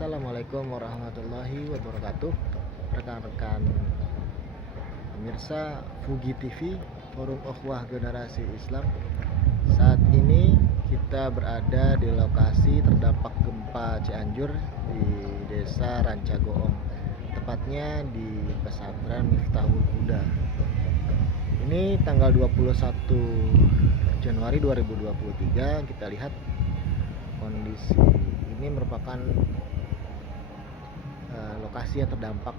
Assalamualaikum warahmatullahi wabarakatuh. Rekan-rekan pemirsa Fugi TV, Forum Ukhuwah Generasi Islam. Saat ini kita berada di lokasi terdampak gempa Cianjur di Desa Rancagoong, tepatnya di Pesantren Miftahul Huda. Ini tanggal 21 Januari 2023. Kita lihat kondisi ini merupakan lokasi yang terdampak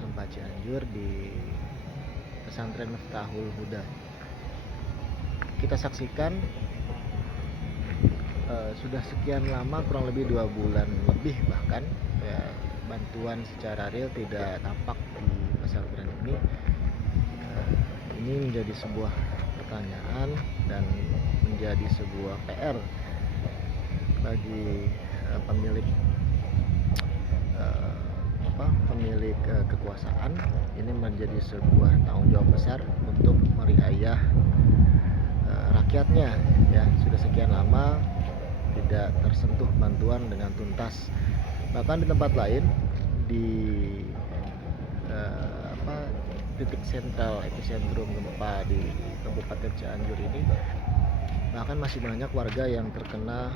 gempa Cianjur di Pesantren Miftahul Huda. Kita saksikan sudah sekian lama, kurang lebih 2 bulan lebih bahkan ya, bantuan secara real tidak tampak di pesantren ini. Ini menjadi sebuah pertanyaan dan menjadi sebuah PR bagi pemilik kekuasaan. Ini menjadi sebuah tanggung jawab besar untuk meriayah rakyatnya ya. Sudah sekian lama tidak tersentuh bantuan dengan tuntas. Bahkan di tempat lain di titik sentral epicentrum gempa di Kabupaten Cianjur ini, bahkan masih banyak warga yang terkena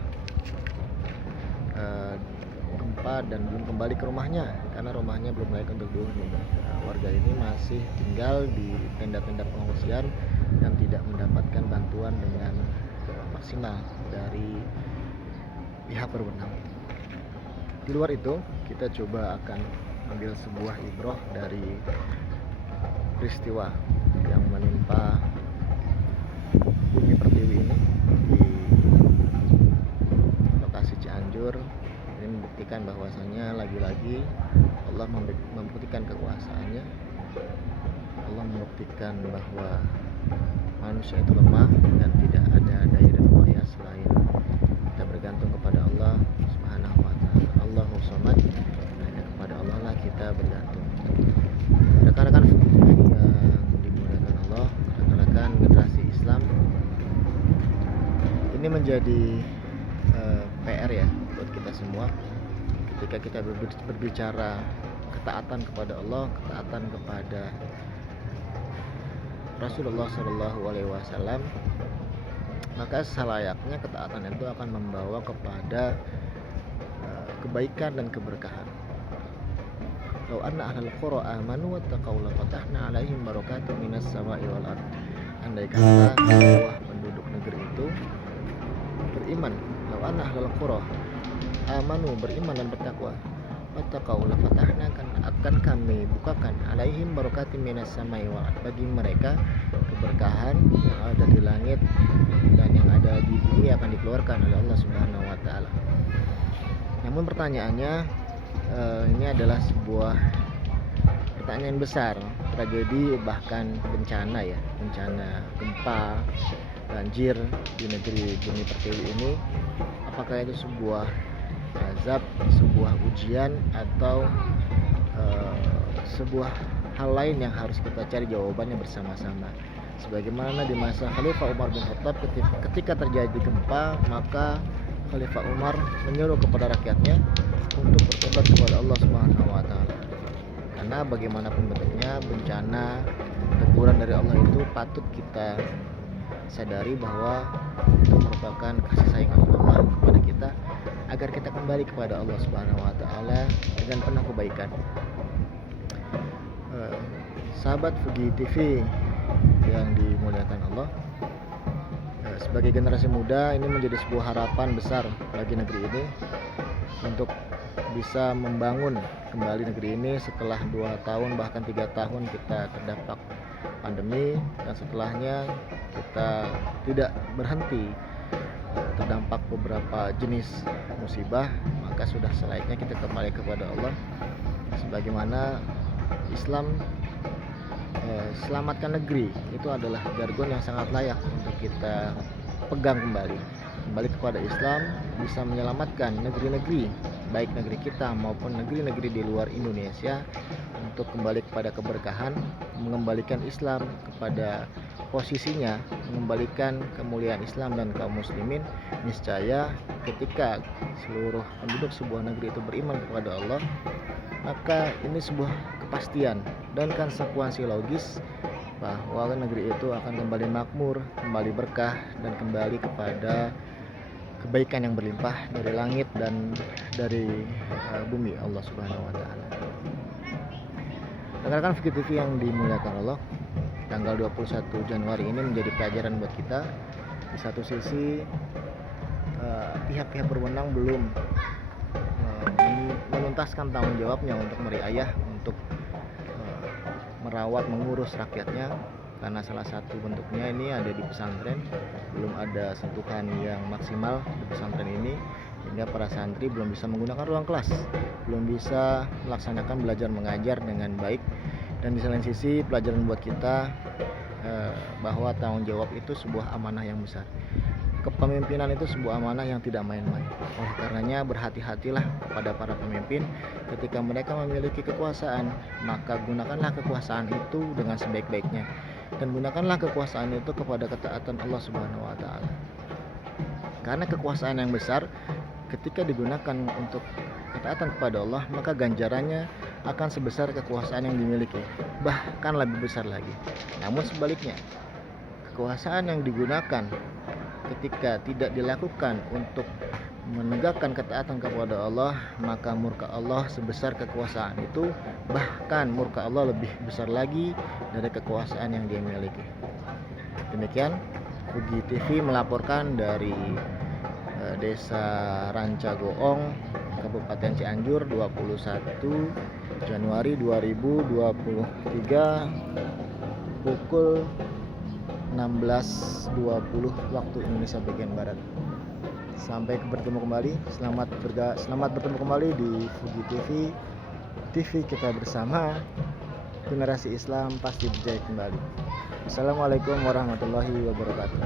gempa dan belum kembali ke rumahnya karena rumahnya belum layak untuk dihuni. Warga ini masih tinggal di tenda-tenda pengungsian dan tidak mendapatkan bantuan dengan maksimal dari pihak berwenang. Di luar itu, kita coba akan ambil sebuah ibroh dari peristiwa yang menimpa Bumi Pertiwi ini di lokasi Cianjur. Ini membuktikan bahwasanya lagi-lagi Allah membuktikan kekuasaannya. Allah membuktikan bahwa manusia itu lemah dan tidak ada daya dan upaya selain kita bergantung kepada Allah Subhanahu wa taala. Allahu Samad, hanya kepada Allah lah kita bergantung. Rekan-rekan yang dimuliakan Allah, rekan-rekan generasi Islam, ini menjadi PR ya buat kita semua. Ketika kita berbicara ketaatan kepada Allah, ketaatan kepada Rasulullah SAW, maka selayaknya ketaatan itu akan membawa kepada kebaikan dan keberkahan. Lau anna ahlal qura amanu wattaqaw la fatahna 'alaihim barakatim minas sama'i wal ardh. Andai kata bahwa penduduk negeri itu beriman, lau anna ahlal qura amanu, beriman dan bertakwa, wattaqaw la fatahna, akan kami bukakan 'alaihim barakatim minas sama'i wal ardh, bagi mereka keberkahan yang ada di langit dan yang ada di bumi akan dikeluarkan oleh Allah Subhanahu wa taala. Namun pertanyaannya, ini adalah sebuah pertanyaan besar, tragedi bahkan bencana ya, bencana gempa, banjir di negeri Bumi Pertiwi ini. Apakah itu sebuah azab, sebuah ujian, atau sebuah hal lain yang harus kita cari jawabannya bersama-sama? Sebagaimana di masa Khalifah Umar bin Khattab, ketika terjadi gempa, maka Khalifah Umar menyuruh kepada rakyatnya untuk bertobat kepada Allah Subhanahu wa taala. Karena bagaimanapun bentuknya bencana, teguran dari Allah itu patut kita sadari bahwa itu merupakan kasih sayang Allah kepada kita agar kita kembali kepada Allah Subhanahu wa taala dengan penuh kebaikan. Sahabat Fugi TV yang dimuliakan Allah, sebagai generasi muda, ini menjadi sebuah harapan besar bagi negeri ini untuk bisa membangun kembali negeri ini setelah 2 tahun bahkan 3 tahun kita terdampak pandemi, dan setelahnya kita tidak berhenti terdampak beberapa jenis musibah. Maka sudah selayaknya kita kembali kepada Allah. Sebagaimana Islam selamatkan negeri, itu adalah jargon yang sangat layak untuk kita pegang kembali kepada Islam, bisa menyelamatkan negeri-negeri, baik negeri kita maupun negeri-negeri di luar Indonesia, untuk kembali kepada keberkahan, mengembalikan Islam kepada posisinya mengembalikan kemuliaan Islam dan kaum muslimin, niscaya ketika seluruh penduduk sebuah negeri itu beriman kepada Allah, maka ini sebuah kepastian dan konsekuensi logis bahwa negeri itu akan kembali makmur, kembali berkah, dan kembali kepada kebaikan yang berlimpah dari langit dan dari bumi Allah Subhanahu wa taala. Rekan-rekan Fikih TV yang dimuliakan Allah, tanggal 21 Januari ini menjadi pelajaran buat kita. Di satu sisi pihak-pihak berwenang belum menuntaskan tanggung jawabnya untuk meriayah, untuk merawat, mengurus rakyatnya, karena salah satu bentuknya ini ada di pesantren. Belum ada sentuhan yang maksimal di pesantren ini, sehingga para santri belum bisa menggunakan ruang kelas, belum bisa melaksanakan belajar mengajar dengan baik. Dan di lain sisi pelajaran buat kita bahwa tanggung jawab itu sebuah amanah yang besar. Kepemimpinan itu sebuah amanah yang tidak main-main. Oleh karenanya berhati-hatilah kepada para pemimpin ketika mereka memiliki kekuasaan, maka gunakanlah kekuasaan itu dengan sebaik-baiknya, dan gunakanlah kekuasaan itu kepada ketaatan Allah Subhanahu wa taala. Karena kekuasaan yang besar ketika digunakan untuk ketaatan kepada Allah, maka ganjarannya akan sebesar kekuasaan yang dimiliki, bahkan lebih besar lagi. Namun sebaliknya, kekuasaan yang digunakan ketika tidak dilakukan untuk menegakkan ketaatan kepada Allah, maka murka Allah sebesar kekuasaan itu, bahkan murka Allah lebih besar lagi dari kekuasaan yang dia miliki. Demikian Fugi TV melaporkan dari Desa Ranca Goong, Kabupaten Cianjur, 21 Januari 2023 pukul 16.20 waktu Indonesia bagian Barat. Sampai bertemu kembali. Selamat bertemu kembali di Fugi TV. TV kita bersama, generasi Islam pasti berjaya kembali. Assalamualaikum warahmatullahi wabarakatuh.